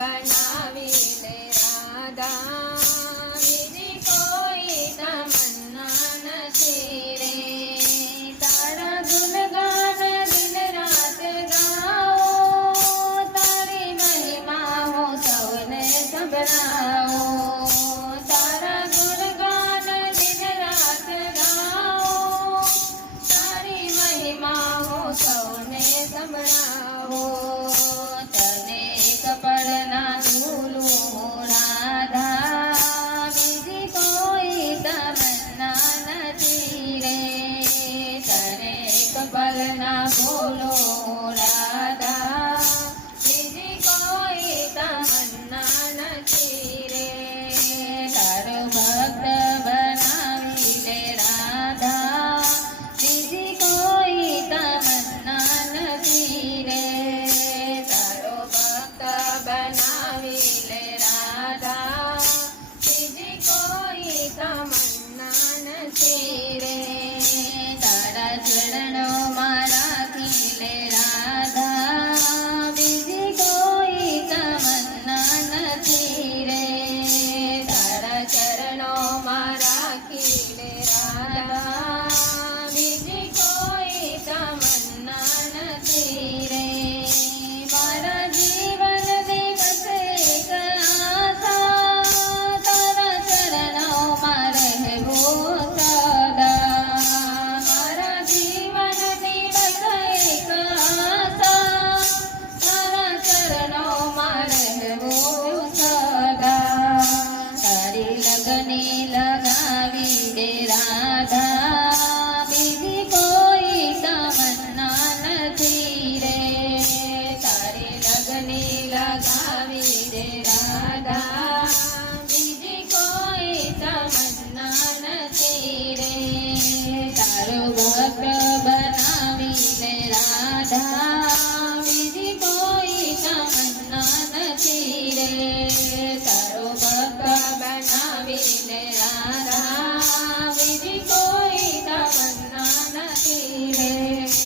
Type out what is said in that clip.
बनावी ले राधा बीजी कोई तमन्ना नहीं रे तारा गुणगान दिन रात गाओ तारी महिमा हो सौने संभराओ तारा गुणगान दिन रात गाओ तारी महिमा हो सौने संभराओ कपड़ना झूलूं राधा बीजी कोई तमन्ना नहीं रे तने कपड़ना बोलो राधा बीजी कोई तमन्ना नहीं रे तार भक्त बनावी ले राधा बीजी कोई तमन्ना नहीं रे बनावी ले राधा बीजी कोई तमन्ना नहीं रे तारा चरणों में राखी ले राधा बीजी कोई तमन्ना नहीं रे तारा चरणों में राखी ले राधा बीजी कोई तमन्ना नहीं रे मारा जीवन लगावी दे राधा बीजी कोई तमन्ना नहीं रे तारी लगनी लगावी दे राधा बीजी कोई तमन्ना नहीं रे तारो भक्त बनावी ले राधा बीजी कोई तमन्ना नहीं रे तारो भक्त बनावी ले राधा बीजी कोई